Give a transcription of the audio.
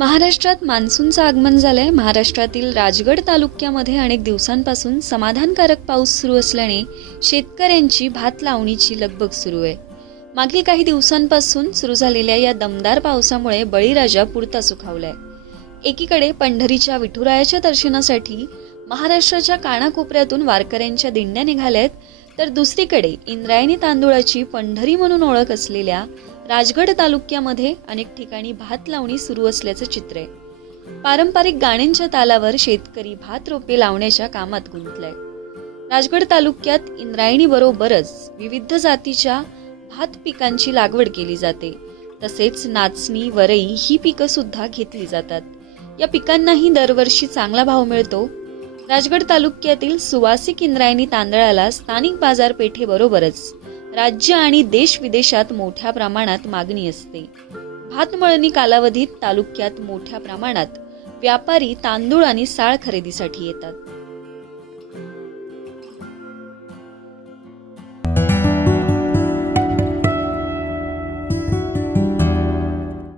महाराष्ट्रात मान्सूनचं आगमन झालंय. महाराष्ट्रातील राजगड तालुक्यामध्ये अनेक दिवसांपासून समाधानकारक पाऊस सुरू असल्याने शेतकऱ्यांची भात लावणीची लगबग सुरू आहे. मागील काही दिवसांपासून सुरू झालेल्या या दमदार पावसामुळे बळीराजा पुरता सुखावलाय. एकीकडे पंढरीच्या विठुरायाच्या दर्शनासाठी महाराष्ट्राच्या कानाकोपऱ्यातून वारकऱ्यांच्या दिंड्या निघाल्यात तर दुसरीकडे इंद्रायणी तांदूळाची पंढरी म्हणून ओळख असलेल्या राजगड तालुक्यामध्ये अनेक ठिकाणी भात लावणी सुरू असल्याचं चित्र आहे. पारंपरिक गाण्यांच्या तालावर शेतकरी भात रोपे लावण्याच्या कामात गुंतलाय. राजगड तालुक्यात इंद्रायणी बरोबरच विविध जातीच्या भात पिकांची लागवड केली जाते. तसेच नाचणी वरई ही पिकं सुद्धा घेतली जातात. या पिकांनाही दरवर्षी चांगला भाव मिळतो. राजगड तालुक्यातील सुवासिक इंद्रायणी तांदळाला स्थानिक बाजारपेठेबरोबरच राज्य आणि देश विदेशात मोठ्या प्रमाणात मागणी असते. भातमळणी कालावधीत तालुक्यात मोठ्या प्रमाणात व्यापारी तांदूळ आणि साळ खरेदीसाठी येतात.